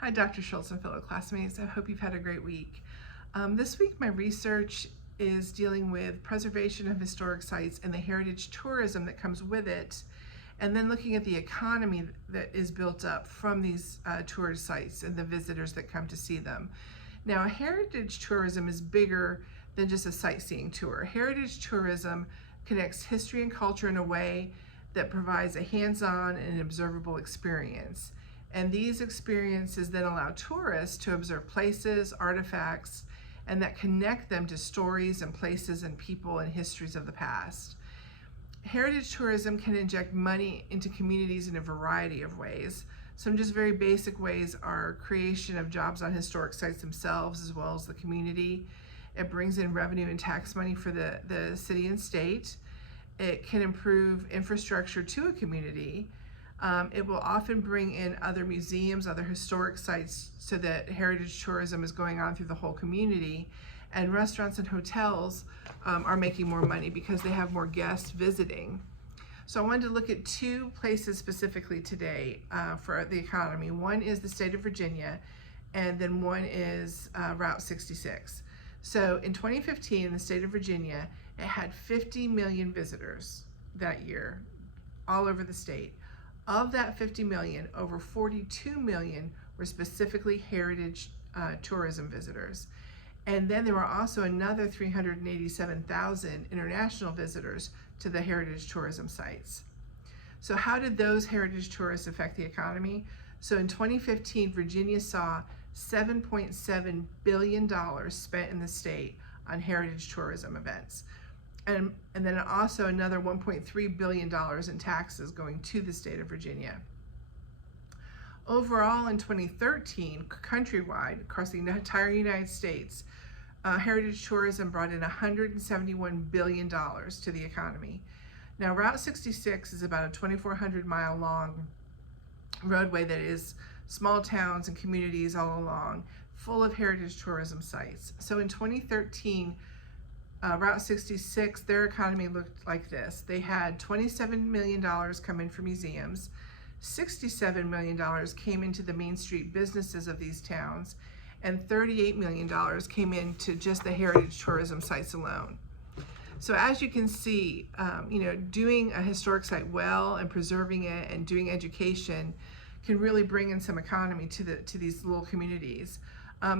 Hi, Dr. Schultz and fellow classmates. I hope you've had a great week. This week, my research is dealing with preservation of historic sites and the heritage tourism that comes with it, and then looking at the economy that is built up from these tourist sites and the visitors that come to see them. Now, heritage tourism is bigger than just a sightseeing tour. Heritage tourism connects history and culture in a way that provides a hands-on and observable experience. And these experiences then allow tourists to observe places, artifacts, and that connect them to stories and places and people and histories of the past. Heritage tourism can inject money into communities in a variety of ways. Some just very basic ways are creation of jobs on historic sites themselves as well as the community. It brings in revenue and tax money for the city and state. It can improve infrastructure to a community. It will often bring in other museums, other historic sites, so that heritage tourism is going on through the whole community. And restaurants and hotels are making more money because they have more guests visiting. So I wanted to look at two places specifically today for the economy. One is the state of Virginia, and then one is Route 66. So in 2015, in the state of Virginia, it had 50 million visitors that year, all over the state. Of that 50 million, over 42 million were specifically heritage tourism visitors. And then there were also another 387,000 international visitors to the heritage tourism sites. So how did those heritage tourists affect the economy? So in 2015, Virginia saw $7.7 billion spent in the state on heritage tourism events. And then also another $1.3 billion in taxes going to the state of Virginia. Overall, in 2013, countrywide, across the entire United States, heritage tourism brought in $171 billion to the economy. Now, Route 66 is about a 2,400 mile long roadway that is small towns and communities all along, full of heritage tourism sites. So in 2013, Route 66, their economy looked like this. They had $27 million come in for museums, $67 million came into the Main Street businesses of these towns, and $38 million came into just the heritage tourism sites alone. So as you can see, doing a historic site well and preserving it and doing education can really bring in some economy to these little communities.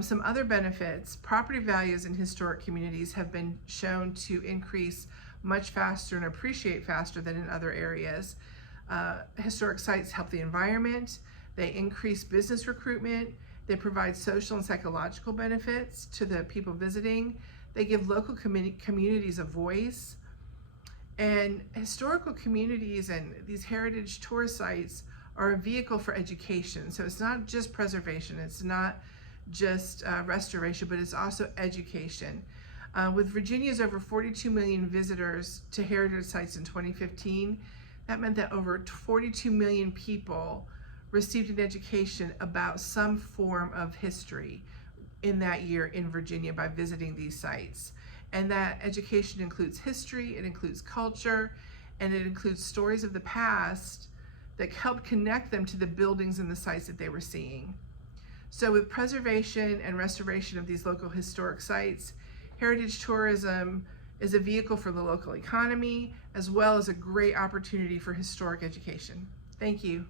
Some other benefits: property values in historic communities have been shown to increase much faster and appreciate faster than in other areas. Historic sites help the environment, they increase business recruitment, they provide social and psychological benefits to the people visiting, they give local communities a voice. And historical communities and these heritage tour sites are a vehicle for education. So it's not just preservation, it's not just restoration, but it's also education. With Virginia's over 42 million visitors to heritage sites in 2015, that meant that over 42 million people received an education about some form of history in that year in Virginia by visiting these sites. And that education includes history, it includes culture, and it includes stories of the past that helped connect them to the buildings and the sites that they were seeing. So with preservation and restoration of these local historic sites, heritage tourism is a vehicle for the local economy, as well as a great opportunity for historic education. Thank you.